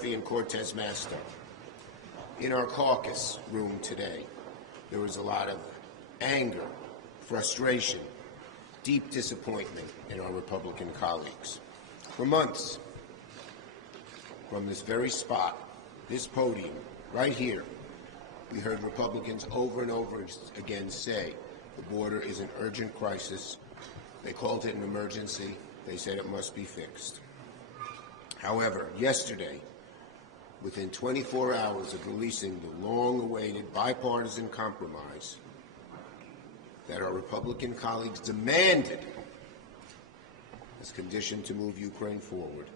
Murphy and Cortez Masto. In our caucus room today, there was a lot of anger, frustration, deep disappointment in our Republican colleagues. For months, from this very spot, this podium, right here, we heard Republicans over and over again say the border is an urgent crisis. They called it an emergency. They said it must be fixed. However, yesterday, within 24 hours of releasing the long-awaited bipartisan compromise that our Republican colleagues demanded as condition to move Ukraine forward,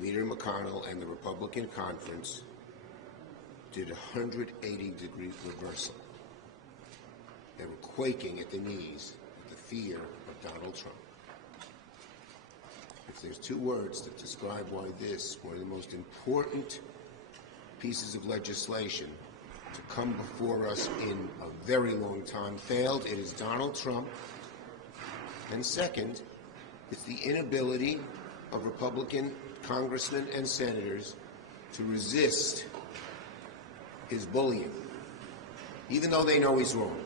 Leader McConnell and the Republican conference did a 180-degree reversal. They were quaking at the knees at the fear of Donald Trump. If there's two words that describe why this, one of the most important pieces of legislation to come before us in a very long time, failed, it is Donald Trump. And second, it's the inability of Republican congressmen and senators to resist his bullying, even though they know he's wrong.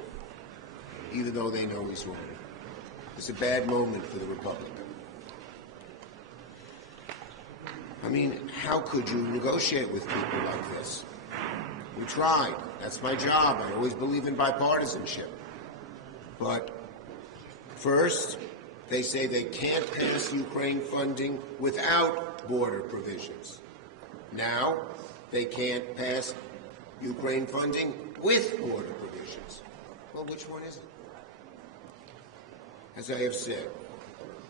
Even though they know he's wrong. It's a bad moment for the Republic. I mean, how could you negotiate with people like this? We tried. That's my job. I always believe in bipartisanship. But first, they say they can't pass Ukraine funding without border provisions. Now, they can't pass Ukraine funding with border provisions. Well, which one is it? As I have said,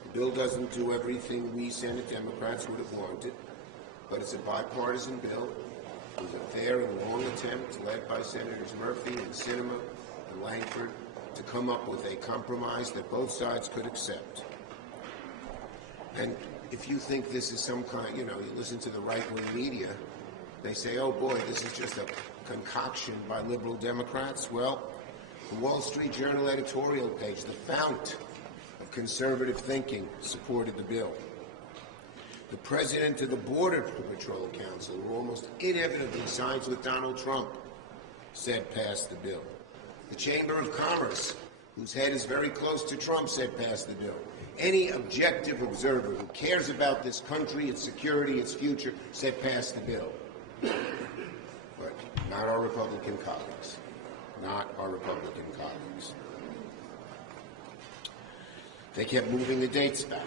the bill doesn't do everything we Senate Democrats would have wanted, but it's a bipartisan bill. It was a fair and long attempt led by Senators Murphy and Sinema and Langford to come up with a compromise that both sides could accept. And if you think this is some kind, you listen to the right-wing media, they say, oh boy, this is just a concoction by liberal Democrats. Well, the Wall Street Journal editorial page, the fount of conservative thinking, supported the bill. The president of the Border Patrol Council, who almost inevitably sides with Donald Trump, said pass the bill. The Chamber of Commerce, whose head is very close to Trump, said pass the bill. Any objective observer who cares about this country, its security, its future, said pass the bill. But not our Republican colleagues. Not our Republican colleagues. They kept moving the dates back.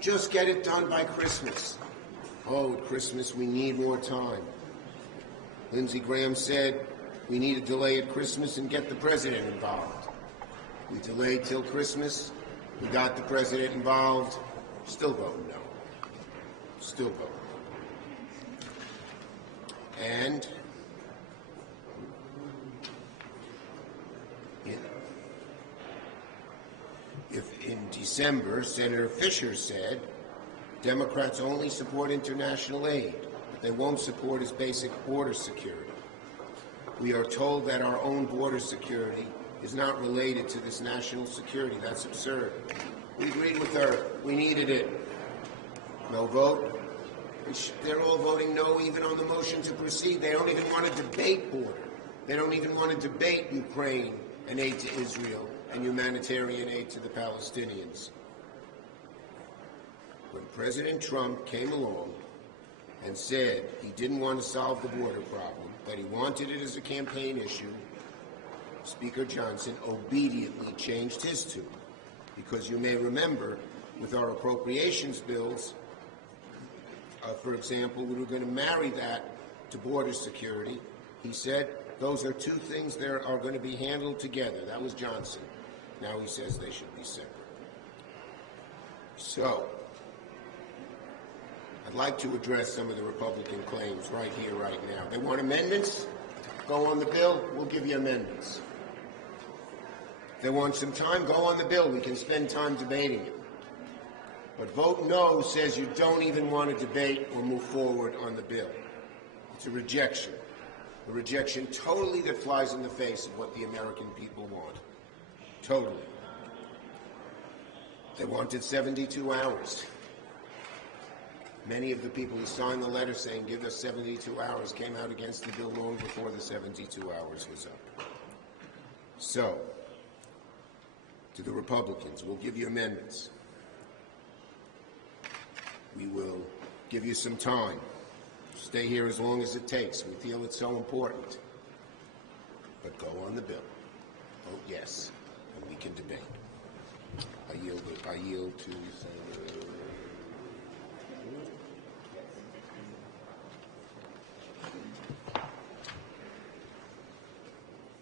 Just get it done by Christmas. Oh, at Christmas we need more time. Lindsey Graham said we need a delay at Christmas and get the president involved. We delayed till Christmas. We got the president involved. Still voting no. Still voting. And if in December, Senator Fisher said Democrats only support international aid, but they won't support his basic border security. We are told that our own border security is not related to this national security. That's absurd. We agreed with her. We needed it. No vote. They're all voting no even on the motion to proceed. They don't even want to debate border. They don't even want to debate Ukraine and aid to Israel and humanitarian aid to the Palestinians. When President Trump came along and said he didn't want to solve the border problem, that he wanted it as a campaign issue, Speaker Johnson obediently changed his tune. Because you may remember, with our appropriations bills, for example, we were going to marry that to border security. He said those are two things that are going to be handled together. That was Johnson. Now he says they should be separate. So, I'd like to address some of the Republican claims right here, right now. They want amendments? Go on the bill. We'll give you amendments. If they want some time, go on the bill. We can spend time debating it. But vote no says you don't even want to debate or move forward on the bill. It's a rejection. A rejection totally that flies in the face of what the American people want. Totally. They wanted 72 hours. Many of the people who signed the letter saying give us 72 hours came out against the bill long before the 72 hours was up. So, to the Republicans, we'll give you amendments. We will give you some time. Stay here as long as it takes. We feel it's so important. But go on the bill. Vote yes, and we can debate. I yield to Senator.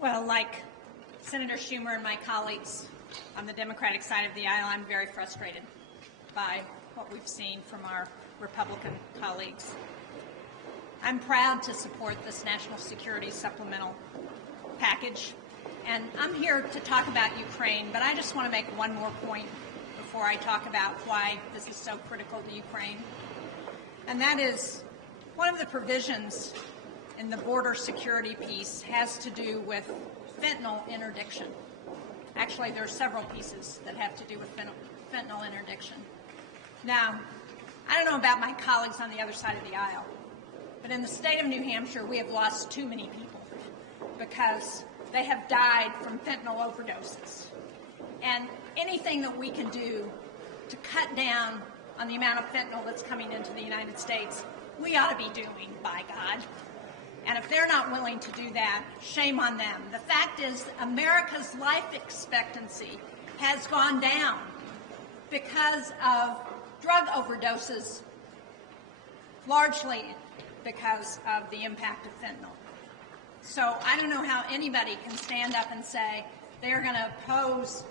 Well, like Senator Schumer and my colleagues on the Democratic side of the aisle, I'm very frustrated by what we've seen from our Republican colleagues. I'm proud to support this national security supplemental package, and I'm here to talk about Ukraine, but I just want to make one more point before I talk about why this is so critical to Ukraine, and that is one of the provisions in the border security piece has to do with fentanyl interdiction. Actually, there are several pieces that have to do with fentanyl interdiction. Now, I don't know about my colleagues on the other side of the aisle, but in the state of New Hampshire, we have lost too many people because they have died from fentanyl overdoses. And anything that we can do to cut down on the amount of fentanyl that's coming into the United States, we ought to be doing, by God. And if they're not willing to do that, shame on them. The fact is, America's life expectancy has gone down because of drug overdoses, largely because of the impact of fentanyl. So I don't know how anybody can stand up and say they're going to oppose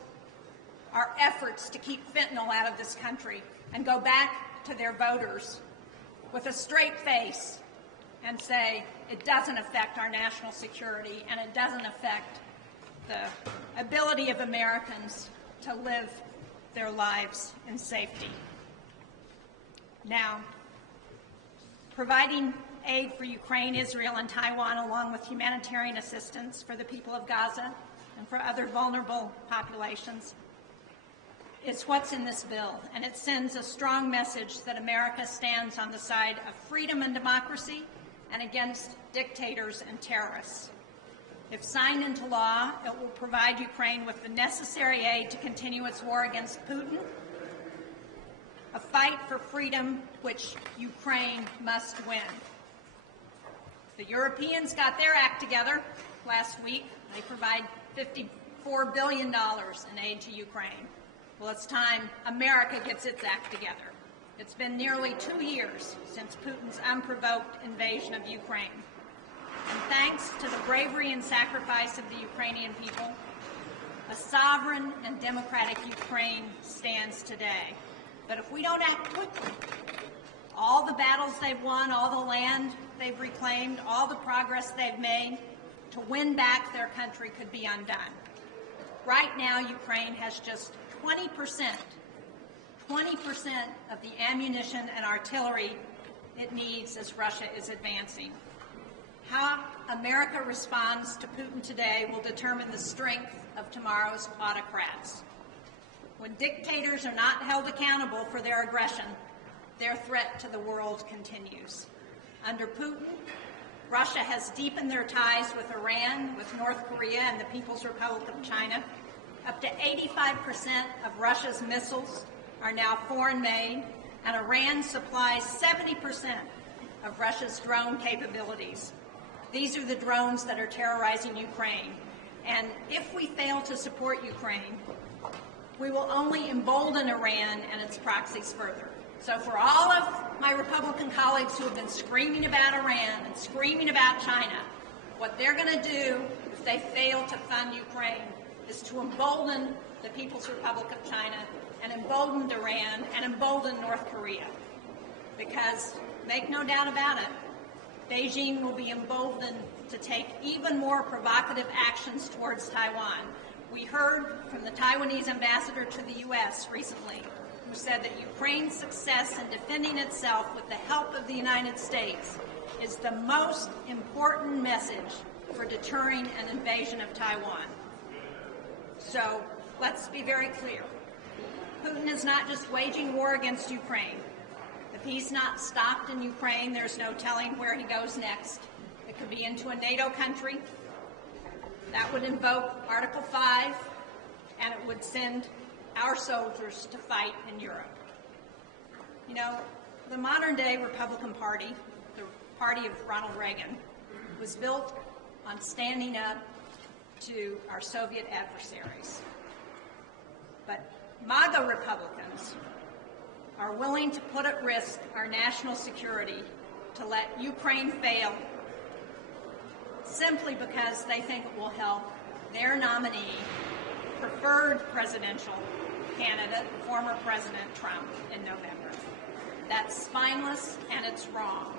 our efforts to keep fentanyl out of this country and go back to their voters with a straight face and say it doesn't affect our national security and it doesn't affect the ability of Americans to live their lives in safety. Now, providing aid for Ukraine, Israel, and Taiwan, along with humanitarian assistance for the people of Gaza and for other vulnerable populations, is what's in this bill, and it sends a strong message that America stands on the side of freedom and democracy and against dictators and terrorists. If signed into law, it will provide Ukraine with the necessary aid to continue its war against Putin, a fight for freedom which Ukraine must win. The Europeans got their act together last week. They provide $54 billion in aid to Ukraine. Well, it's time America gets its act together. It's been nearly 2 years since Putin's unprovoked invasion of Ukraine. And thanks to the bravery and sacrifice of the Ukrainian people, a sovereign and democratic Ukraine stands today. But if we don't act quickly, all the battles they've won, all the land they've reclaimed, all the progress they've made to win back their country could be undone. Right now, Ukraine has just 20% of the ammunition and artillery it needs as Russia is advancing. How America responds to Putin today will determine the strength of tomorrow's autocrats. When dictators are not held accountable for their aggression, their threat to the world continues. Under Putin, Russia has deepened their ties with Iran, with North Korea, and the People's Republic of China. Up to 85% of Russia's missiles are now foreign-made, and Iran supplies 70% of Russia's drone capabilities. These are the drones that are terrorizing Ukraine. And if we fail to support Ukraine, we will only embolden Iran and its proxies further. So for all of my Republican colleagues who have been screaming about Iran and screaming about China, what they're going to do if they fail to fund Ukraine is to embolden the People's Republic of China and embolden Iran and embolden North Korea. Because, make no doubt about it, Beijing will be emboldened to take even more provocative actions towards Taiwan. We heard from the Taiwanese ambassador to the U.S. recently, who said that Ukraine's success in defending itself with the help of the United States is the most important message for deterring an invasion of Taiwan. So let's be very clear. Putin is not just waging war against Ukraine. The If he's not stopped in Ukraine, there's no telling where he goes next. It could be into a NATO country. That would invoke Article 5, and it would send our soldiers to fight in Europe. You know, the modern-day Republican Party, the party of Ronald Reagan, was built on standing up to our Soviet adversaries. But MAGA Republicans are willing to put at risk our national security to let Ukraine fail simply because they think it will help their nominee, preferred presidential candidate, former President Trump, in November. That's spineless and it's wrong.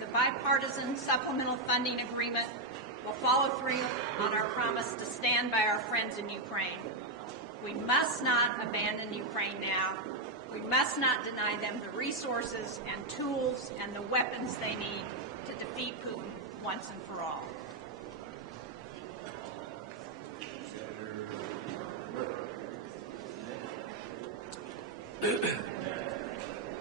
The bipartisan supplemental funding agreement will follow through on our promise to stand by our friends in Ukraine. We must not abandon Ukraine now. We must not deny them the resources and tools and the weapons they need to defeat Putin once and for all.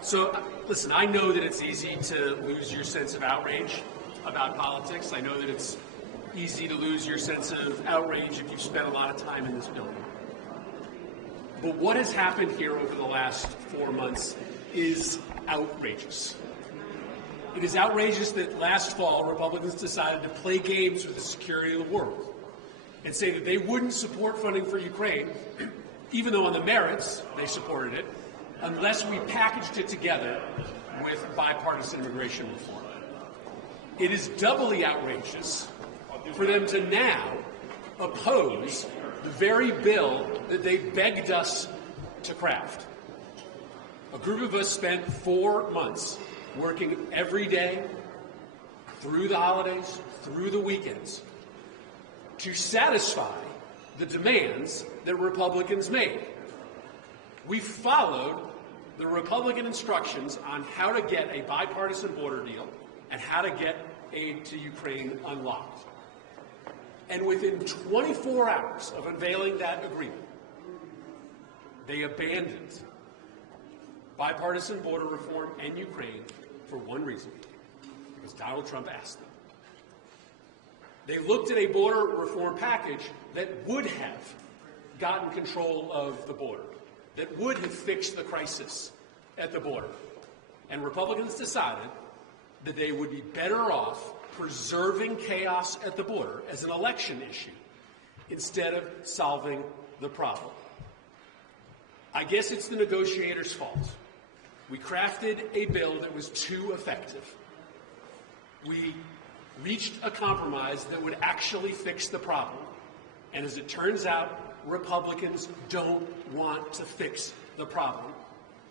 So, listen, I know that it's easy to lose your sense of outrage about politics. I know that it's easy to lose your sense of outrage if you've spent a lot of time in this building. But what has happened here over the last 4 months is outrageous. It is outrageous that last fall Republicans decided to play games with the security of the world and say that they wouldn't support funding for Ukraine, even though on the merits they supported it, unless we packaged it together with bipartisan immigration reform. It is doubly outrageous for them to now oppose the very bill that they begged us to craft. A group of us spent 4 months working every day, through the holidays, through the weekends, to satisfy the demands that Republicans made. We followed the Republican instructions on how to get a bipartisan border deal and how to get aid to Ukraine unlocked. And within 24 hours of unveiling that agreement, they abandoned bipartisan border reform and Ukraine for one reason, because Donald Trump asked them. They looked at a border reform package that would have gotten control of the border, that would have fixed the crisis at the border. And Republicans decided that they would be better off preserving chaos at the border as an election issue instead of solving the problem. I guess it's the negotiators' fault. We crafted a bill that was too effective. We reached a compromise that would actually fix the problem. And as it turns out, Republicans don't want to fix the problem.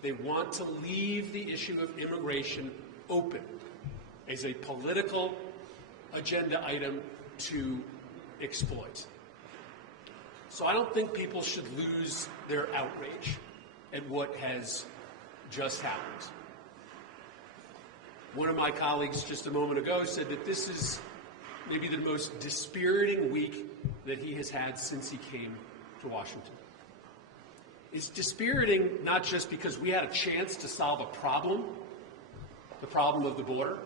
They want to leave the issue of immigration open as a political agenda item to exploit. So I don't think people should lose their outrage at what has just happened. One of my colleagues just a moment ago said that this is maybe the most dispiriting week that he has had since he came to Washington. It's dispiriting not just because we had a chance to solve a problem, the problem of the border.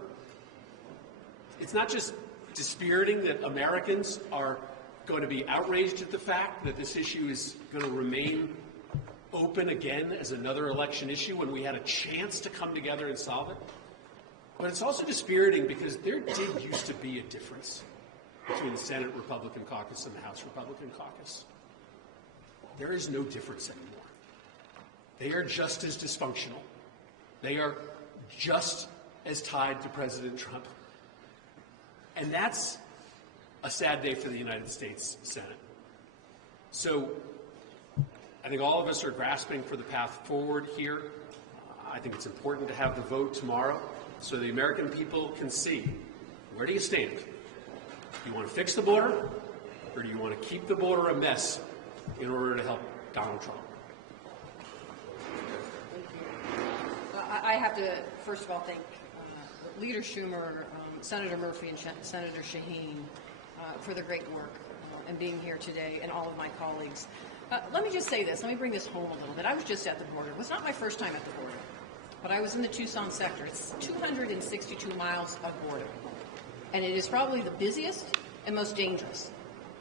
It's not just dispiriting that Americans are going to be outraged at the fact that this issue is going to remain open again as another election issue when we had a chance to come together and solve it. But it's also dispiriting because there did used to be a difference between the Senate Republican caucus and the House Republican caucus. There is no difference anymore. They are just as dysfunctional. They are just as tied to President Trump. And that's a sad day for the United States Senate. So I think all of us are grasping for the path forward here. I think it's important to have the vote tomorrow so the American people can see, where do you stand? Do you want to fix the border, or do you want to keep the border a mess in order to help Donald Trump? I have to, first of all, thank Leader Schumer, Senator Murphy, and Senator Shaheen for their great work and being here today, and all of my colleagues. Let me just say this. Let me bring this home a little bit. I was just at the border. It was not my first time at the border. but I was in the Tucson sector. It's 262 miles of border, and it is probably the busiest and most dangerous.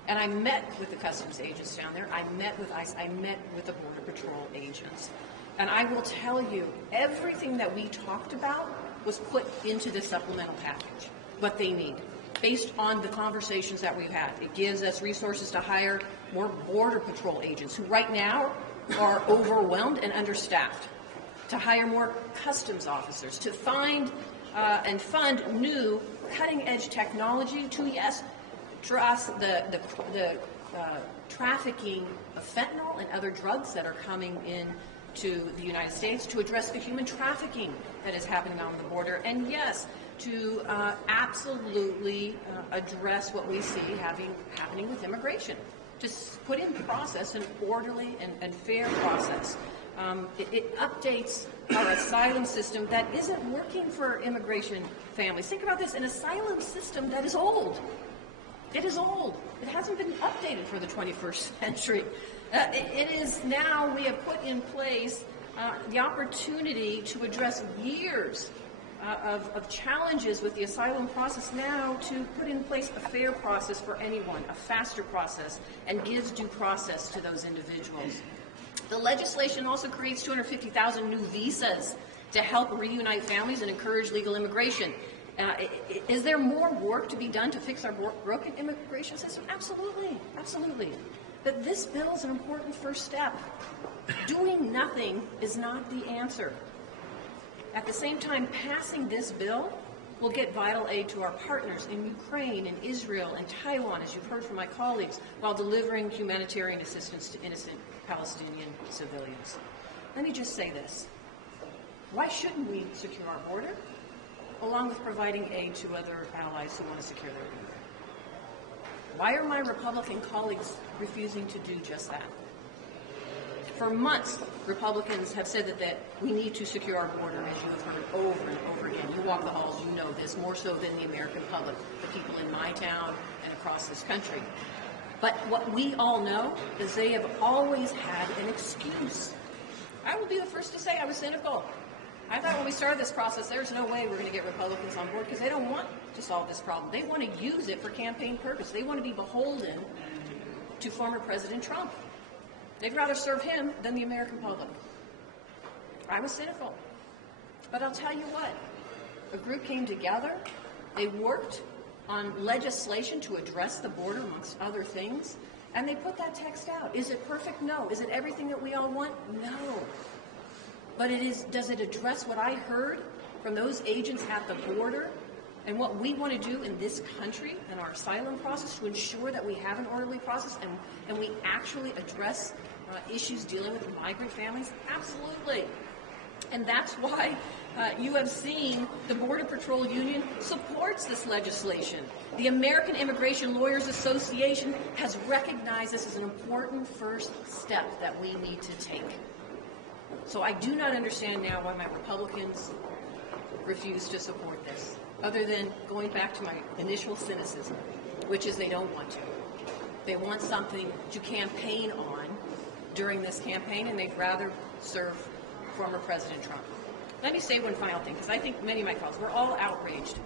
And I met with the customs agents down there. I met with ICE. I met with the Border Patrol agents. And I will tell you, everything that we talked about was put into the supplemental package, what they need, based on the conversations that we've had. It gives us resources to hire more Border Patrol agents who right now are overwhelmed and understaffed, to hire more customs officers, to find and fund new cutting-edge technology to, yes, address the trafficking of fentanyl and other drugs that are coming in to the United States, to address the human trafficking that is happening on the border, and yes, to absolutely address what we see happening with immigration. Just put in process an orderly and fair process. It updates our asylum system that isn't working for immigration families. Think about this, an asylum system that is old. It is old. It hasn't been updated for the 21st century. It is now, we have put in place the opportunity to address years of challenges with the asylum process, now to put in place a fair process for anyone, a faster process, and gives due process to those individuals. The legislation also creates 250,000 new visas to help reunite families and encourage legal immigration. Is there more work to be done to fix our broken immigration system? Absolutely, absolutely. But this bill is an important first step. Doing nothing is not the answer. At the same time, passing this bill will get vital aid to our partners in Ukraine and Israel and Taiwan, as you've heard from my colleagues, while delivering humanitarian assistance to innocent Palestinian civilians. Let me just say this. Why shouldn't we secure our border, along with providing aid to other allies who want to secure their border? Why are my Republican colleagues refusing to do just that? For months, Republicans have said that we need to secure our border, as you have heard over and over again. You walk the halls, you know this, more so than the American public, the people in my town and across this country. But what we all know is they have always had an excuse. I will be the first to say I was cynical. I thought when we started this process, there's no way we're going to get Republicans on board because they don't want to solve this problem. They want to use it for campaign purpose. They want to be beholden to former President Trump. They'd rather serve him than the American public. I was cynical. But I'll tell you what, a group came together, they worked on legislation to address the border, amongst other things, and they put that text out. Is it perfect? No. Is it everything that we all want? No. But does it address what I heard from those agents at the border and what we want to do in this country and our asylum process to ensure that we have an orderly process and we actually address issues dealing with migrant families? Absolutely. And that's why you have seen the Border Patrol Union supports this legislation. The American Immigration Lawyers Association has recognized this as an important first step that we need to take. So I do not understand now why my Republicans refuse to support this, other than going back to my initial cynicism, which is they don't want to. They want something to campaign on during this campaign, and they'd rather serve former President Trump. Let me say one final thing, because I think many of my colleagues, we're all outraged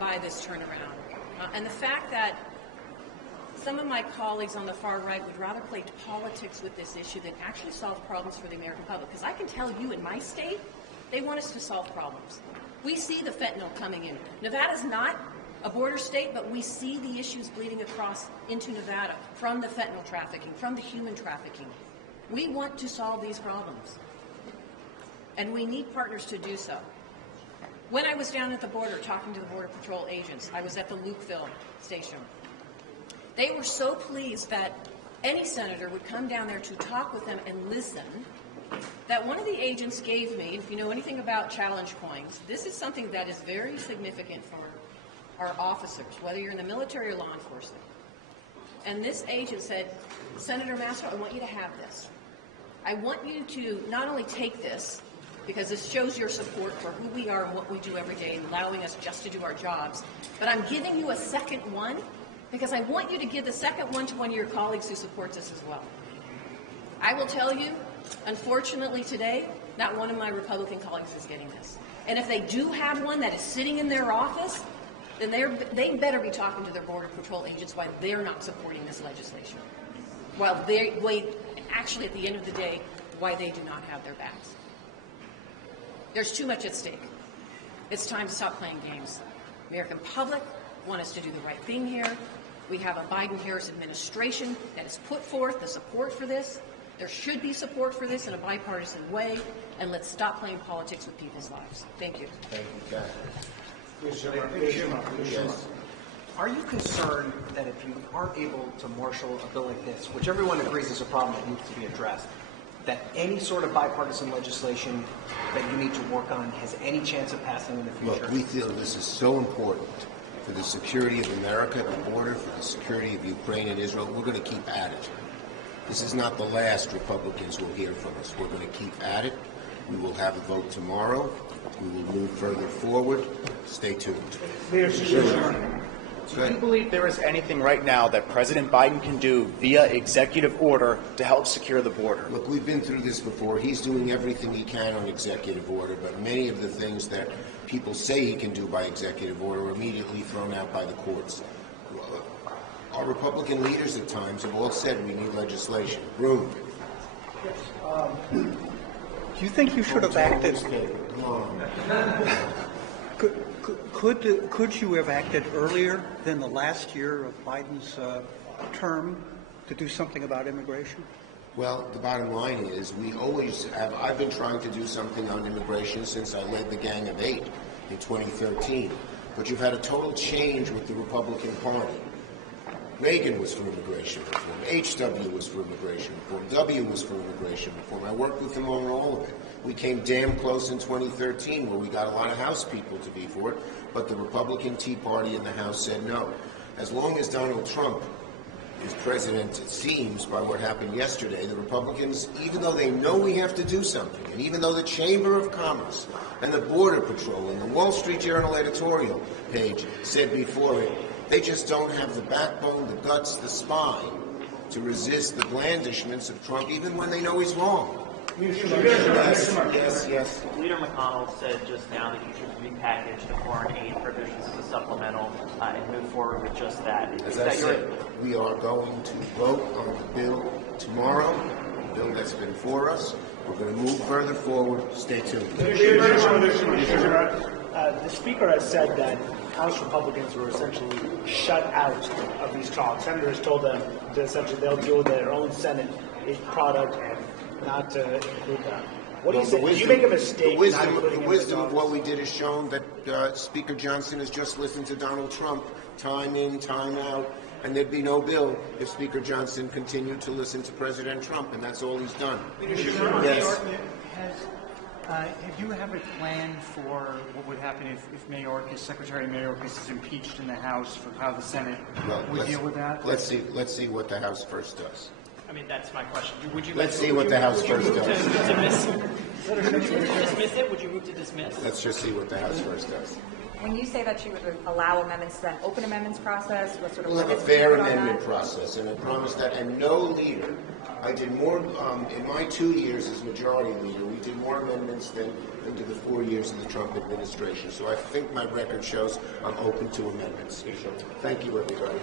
by this turnaround. And the fact that some of my colleagues on the far right would rather play politics with this issue than actually solve problems for the American public. Because I can tell you in my state, they want us to solve problems. We see the fentanyl coming in. Nevada's not a border state, but we see the issues bleeding across into Nevada from the fentanyl trafficking, from the human trafficking. We want to solve these problems. And we need partners to do so. When I was down at the border talking to the Border Patrol agents, I was at the Lukeville station. They were so pleased that any senator would come down there to talk with them and listen, that one of the agents gave me, if you know anything about challenge coins, this is something that is very significant for our officers, whether you're in the military or law enforcement. And this agent said, Senator Mastro, I want you to have this. I want you to not only take this, because this shows your support for who we are and what we do every day and allowing us just to do our jobs, but I'm giving you a second one because I want you to give the second one to one of your colleagues who supports us as well. I will tell you, unfortunately today, Not one of my Republican colleagues is getting this. And if they do have one that is sitting in their office, then they better be talking to their Border Patrol agents why they're not supporting this legislation. Actually, at the end of the day, why they do not have their backs. There's too much at stake. It's time to stop playing games. American public want us to do the right thing here. We have a Biden-Harris administration that has put forth the support for this. There should be support for this in a bipartisan way, and let's stop playing politics with people's lives. Thank you. Thank you, Kathy. Yes. Are you concerned that if you aren't able to marshal a bill like this, which everyone agrees is a problem that needs to be addressed, that any sort of bipartisan legislation that you need to work on has any chance of passing in the future? Look, we feel this is so important for the security of America at the border, for the security of Ukraine and Israel. We're going to keep at it. This is not the last Republicans will hear from us. We're going to keep at it. We will have a vote tomorrow. We will move further forward. Stay tuned. Do you believe there is anything right now that President Biden can do via executive order to help secure the border? Look, we've been through this before. He's doing everything he can on executive order, but many of the things that people say he can do by executive order are immediately thrown out by the courts. Our Republican leaders at times have all said we need legislation. Room. Do you think you should have acted? Could you have acted earlier than the last year of Biden's term to do something about immigration? Well, the bottom line is we always have. I've been trying to do something on immigration since I led the Gang of Eight in 2013. But you've had a total change with the Republican Party. Reagan was for immigration reform. H.W. was for immigration reform. W. was for immigration reform. I worked with them on all of it. We came damn close in 2013 where we got a lot of House people to be for it, but the Republican Tea Party in the House said no. As long as Donald Trump is president, it seems, by what happened yesterday, the Republicans, even though they know we have to do something, and even though the Chamber of Commerce and the Border Patrol and the Wall Street Journal editorial page said before it, they just don't have the backbone, the guts, the spine to resist the blandishments of Trump, even when they know he's wrong. Yes. Leader McConnell said just now that you should repackage the foreign aid provisions as a supplemental and move forward with just that. As I said, we are going to vote on the bill tomorrow, the bill that's been for us. We're going to move further forward. Stay tuned. The Speaker has said that House Republicans were essentially shut out of these talks. Senators told them that essentially they'll deal with their own Senate product and not to include them. What do you say? Did you make a mistake? The wisdom of what we did has shown that Speaker Johnson has just listened to Donald Trump time in, time out, and there'd be no bill if Speaker Johnson continued to listen to President Trump, and that's all he's done. Yes. Do you have a plan for what would happen if Mayorkas, Secretary Mayorkas is impeached in the House, for how the Senate would deal with that? Let's see what the House first does. I mean, that's my question. Let's see what the House first does. Dismiss it? Would you move to dismiss? Let's just see what the House first does. When you say that you would allow amendments, then open amendments process, what sort of we'll have a fair amendment process, and I promise that. And no leader, I did more in my 2 years as majority leader. We did more amendments than into the 4 years of the Trump administration. So I think my record shows I'm open to amendments. Thank you, everybody.